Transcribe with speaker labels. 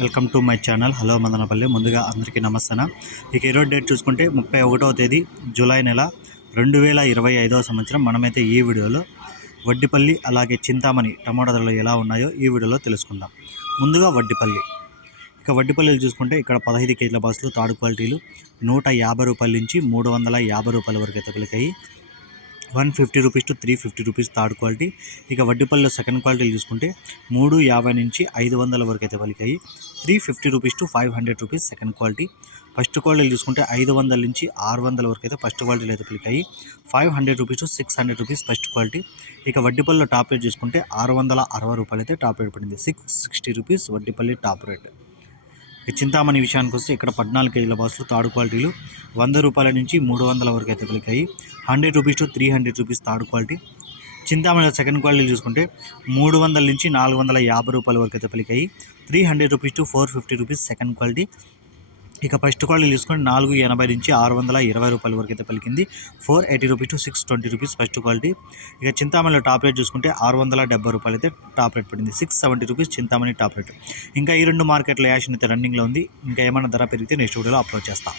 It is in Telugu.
Speaker 1: Welcome to my channel. Hello Madanapalle. ముందుగా అందరికీ నమస్తన. ఇక ఈరోజు డేట్ చూసుకుంటే ముప్పై ఒకటవ తేదీ జూలై నెల రెండు వేల ఇరవై ఐదవ సంవత్సరం. మనమైతే ఈ వీడియోలో వడ్డిపల్లి అలాగే చింతామణి టమాటా ధరలు ఎలా ఉన్నాయో ఈ వీడియోలో తెలుసుకుందాం. ముందుగా వడ్డిపల్లి. ఇక వడ్డిపల్లిలు చూసుకుంటే ఇక్కడ పదహైదు కేజీల బస్సులు తాడు క్వాలిటీలు నూట యాభై రూపాయల నుంచి మూడు వందల యాభై రూపాయల వరకు అయితే పలికాయి. One fifty rupees to three fifty rupees third quality. ఇక వడ్డీపల్లిలో సెకండ్ క్వాలిటీలు చూసుకుంటే మూడు యాభై నుంచి ఐదు వందల వరకు అయితే పలికాయి. Three fifty rupees to five hundred rupees second quality. First క్వాలిటీలు చూసుకుంటే ఐదు వందల నుంచి ఆరు వందల వరకు అయితే ఫస్ట్ క్వాలిటీలు అయితే పలికాయి. Five hundred rupees to six hundred rupees first quality. ఇక వడ్డీపల్లిలో టాప్ రేట్ చూసుకుంటే ఆరు వందల అరవై రూపాయలు అయితే టాప్ రేట్ పడింది. Six sixty rupees Vaddipalli top rate. ఇక చింతామణి విషయానికి వస్తే ఇక్కడ పద్నాలుగు కేజీల బాక్సులు తాడు క్వాలిటీలు వంద రూపాయల నుంచి మూడు వందల వరకు అయితే పలికాయి. Hundred rupees to three hundred rupees third quality. చింతామణిలో second quality చూసుకుంటే మూడు వందల నుంచి నాలుగు వందల యాభై రూపాయల వరకు అయితే పలికాయి. Three hundred rupees to four fifty rupees second quality. ఇక ఫస్ట్ క్వాలిటీ చూసుకుంటే నాలుగు ఎనభై నుంచి ఆరు వందల ఇరవై రూపాయల వరకు అయితే పలికింది. Four eighty rupees to six twenty rupees first quality. ఇక చింతామణిలో టాప్ రేట్ చూసుకుంటే ఆరు వందల డెబ్బై రూపాయలు అయితే టాప్ రేట్ పడింది. Six seventy rupees Chintamani top rate. ఇంకా ఈ రెండు మార్కెట్లో యాషన్ అయితే రన్నింగ్లో ఉంది. ఇంకా ఏమైనా ధర పెరిగితే నెక్స్ట్ వీడియోలో అప్లోడ్ చేస్తాను